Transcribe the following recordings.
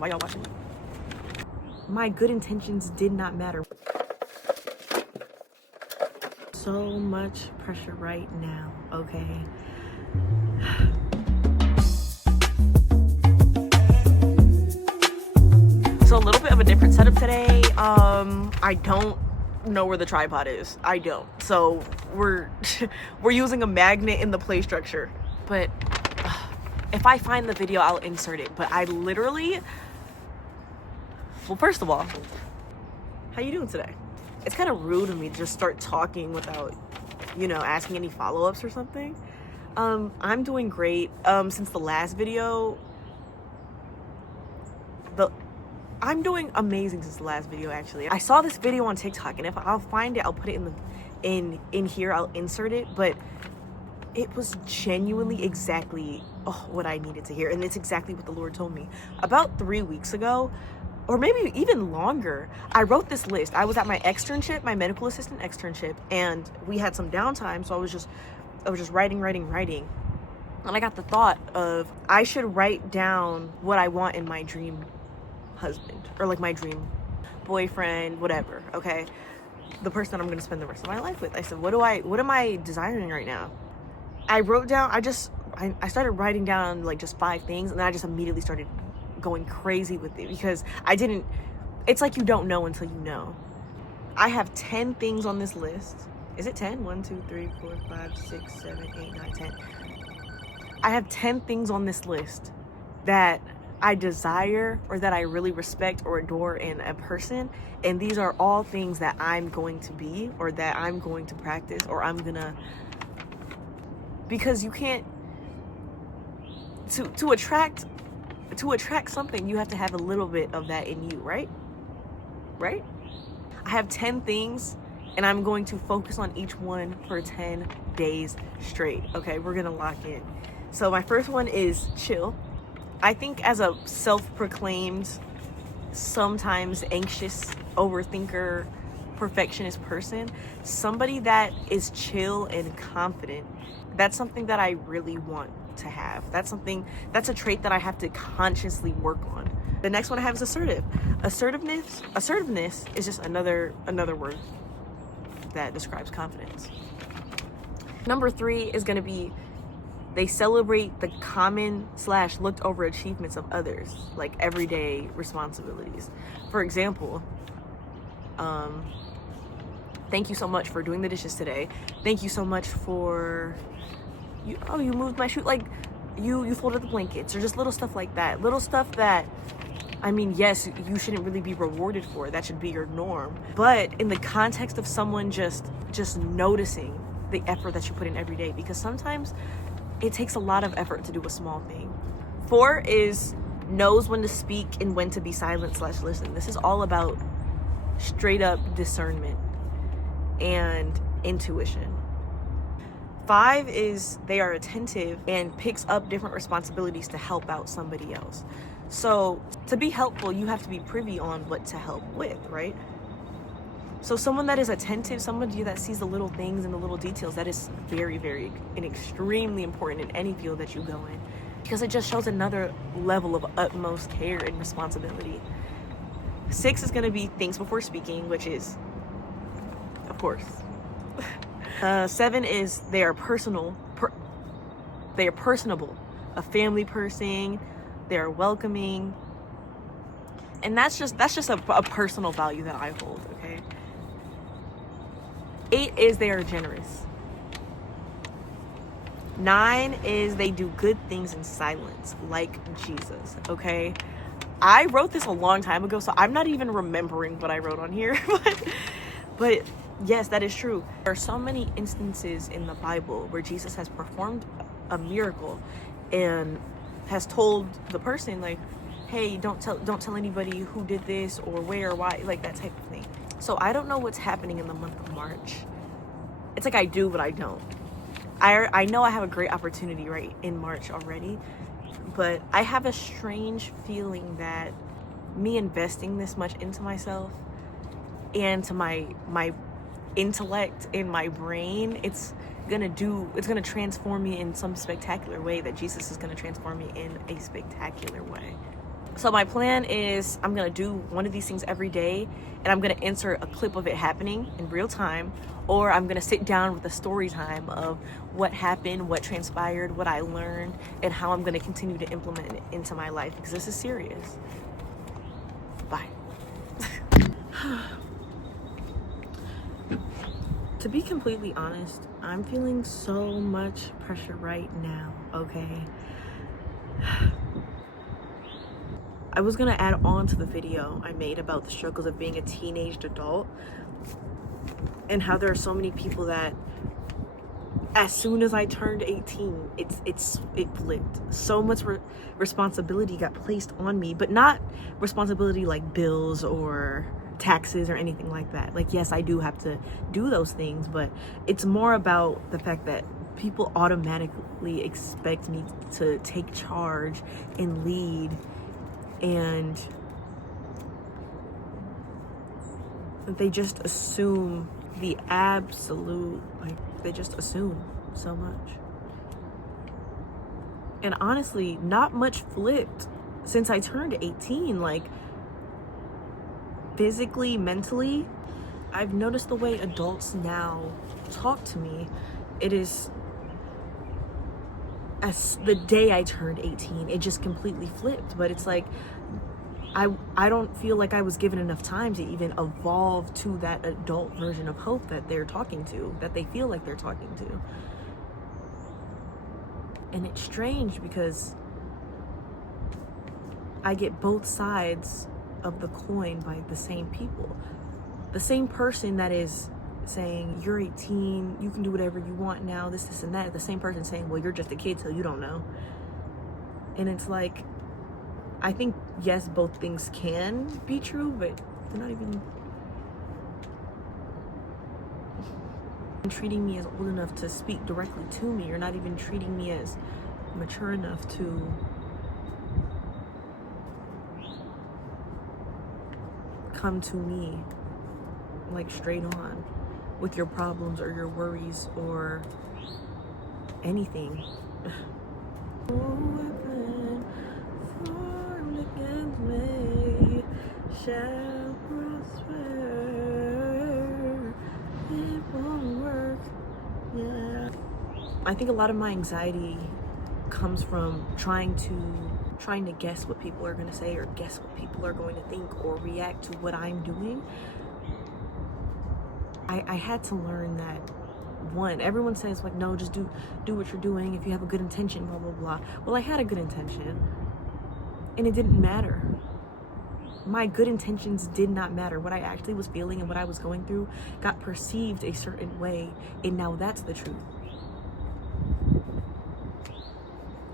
Why y'all watching? My good intentions did not matter. So much pressure right now, okay? So a little bit of a different setup today. I don't know where the tripod is. I don't. So we're using a magnet in the play structure. But if I find the video, I'll insert it. But I literally, well, first of all, how you doing today? It's kind of rude of me to just start talking without, you know, asking any follow-ups or something. I'm doing great. Since the last video, I'm doing amazing since the last video, actually. I saw this video on TikTok, and if I'll find it, I'll put it in here, I'll insert it, but it was genuinely exactly what I needed to hear, and it's exactly what the Lord told me. About 3 weeks ago, or maybe even longer, I wrote this list. I was at my externship, my medical assistant externship, and we had some downtime, so I was just writing. And I got the thought of, I should write down what I want in my dream husband, or like my dream boyfriend, whatever, okay? The person that I'm gonna spend the rest of my life with. I said, what am I desiring right now? I wrote down, I started writing down like just 5 things, and then I just immediately started going crazy with it, because it's like you don't know until you know. I have 10 things on this list. Is it 10? 1, 2, 3, 4, 5, 6, 7, 8, 9, 10. I have 10 things on this list that I desire, or that I really respect or adore in a person, and these are all things that I'm going to be, or that I'm going to practice, or because you can't, to attract something, you have to have a little bit of that in you, right? I have 10 things, and I'm going to focus on each one for 10 days straight. Okay, we're gonna lock in. So my first one is chill. I think as a self-proclaimed, sometimes anxious, overthinker, perfectionist person, somebody that is chill and confident, that's something that I really want to have. That's a trait that I have to consciously work on. The next one I have is assertive. Assertiveness is just another word that describes confidence. Number 3 is going to be, they celebrate the common / looked over achievements of others, like everyday responsibilities. For example, thank you so much for doing the dishes today. Thank you so much for, you moved my shoe, like you folded the blankets, or just little stuff like that. Little stuff that, I mean, yes, you shouldn't really be rewarded for. That should be your norm. But in the context of someone just noticing the effort that you put in every day, because sometimes it takes a lot of effort to do a small thing. 4 is knows when to speak and when to be silent / listen. This is all about straight up discernment and intuition. 5 is they are attentive and picks up different responsibilities to help out somebody else. So to be helpful, you have to be privy on what to help with, right? So someone that is attentive, somebody that sees the little things and the little details, that is very, very and extremely important in any field that you go in, because it just shows another level of utmost care and responsibility. 6 is going to be thinks before speaking, which is, of course. 7 is they are personable, a family person, they are welcoming, and that's just a personal value that I hold. Okay. 8 is they are generous. 9 is they do good things in silence, like Jesus. Okay, I wrote this a long time ago, so I'm not even remembering what I wrote on here, but yes, that is true. There are so many instances in the Bible where Jesus has performed a miracle and has told the person, like, hey, don't tell anybody who did this or where or why, like that type of thing. So I don't know what's happening in the month of March. It's like I do, but I don't. I know I have a great opportunity right in March already, but I have a strange feeling that me investing this much into myself and to my intellect and my brain, it's gonna transform me in some spectacular way, that Jesus is gonna transform me in a spectacular way. So my plan is I'm gonna do one of these things every day, and I'm gonna insert a clip of it happening in real time, or I'm gonna sit down with a story time of what happened, what transpired, what I learned, and how I'm gonna continue to implement it into my life, because this is serious. Bye. To be completely honest, I'm feeling so much pressure right now, okay? I was gonna add on to the video I made about the struggles of being a teenaged adult, and how there are so many people that as soon as I turned 18, it flipped. So much responsibility got placed on me, but not responsibility like bills or taxes or anything like that. Like, yes, I do have to do those things, but it's more about the fact that people automatically expect me to take charge and lead, and they just assume the absolute, like, they just assume so much. And honestly, not much flipped since I turned 18. Like, physically, mentally, I've noticed the way adults now talk to me. It is, as the day I turned 18, it just completely flipped. But it's like, I don't feel like I was given enough time to even evolve to that adult version of Hope that they're talking to, that they feel like they're talking to. And it's strange because I get both sides of the coin by the same people. The same person that is saying, you're 18, you can do whatever you want now, this, and that. The same person saying, well, you're just a kid, so you don't know. And it's like, I think, yes, both things can be true, but they're not even treating me as old enough to speak directly to me. You're not even treating me as mature enough to come to me, like, straight on with your problems or your worries or anything. Shall prosper, it won't work. Yeah. I think a lot of my anxiety comes from trying to guess what people are going to say, or guess what people are going to think, or react to what I'm doing. I had to learn that, one, everyone says, like, no, just do what you're doing if you have a good intention, blah blah blah. Well, I had a good intention, and it didn't matter. My good intentions did not matter. What I actually was feeling and what I was going through got perceived a certain way, and now that's the truth.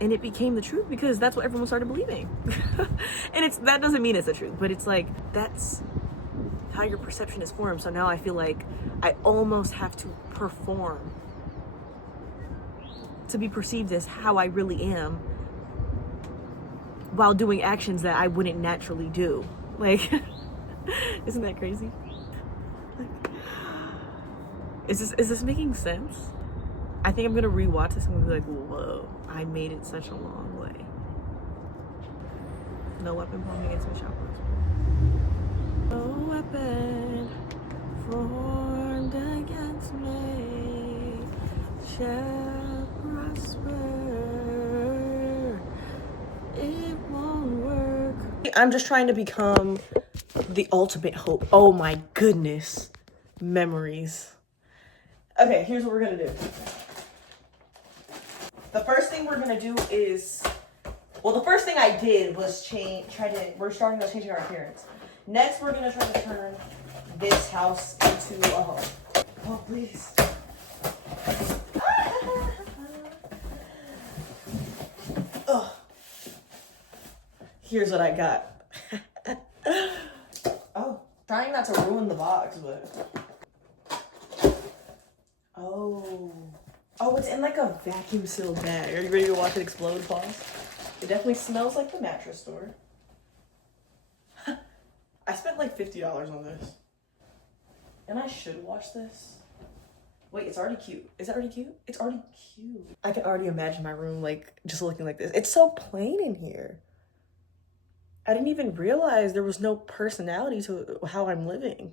And it became the truth because that's what everyone started believing. And that doesn't mean it's the truth, but it's like, that's how your perception is formed. So now I feel like I almost have to perform to be perceived as how I really am, while doing actions that I wouldn't naturally do. Like, isn't that crazy? Is this making sense? I think I'm gonna rewatch this and be like, whoa, I made it such a long way. No weapon formed against me shall prosper. No weapon formed against me shall prosper. It won't work. I'm just trying to become the ultimate Hope. Oh my goodness. Memories. Okay, here's what we're gonna do. The first thing we're gonna do is, well, the first thing I did was we're starting to change our appearance. Next, we're gonna try to turn this house into a home. Oh, please. Oh. Here's what I got. Oh, trying not to ruin the box, but. Oh, it's in like a vacuum sealed bag. Are you ready to watch it explode, pause? It definitely smells like the mattress store. I spent like $50 on this. And I should watch this. Wait, it's already cute. Is it already cute? It's already cute. I can already imagine my room like just looking like this. It's so plain in here. I didn't even realize there was no personality to how I'm living.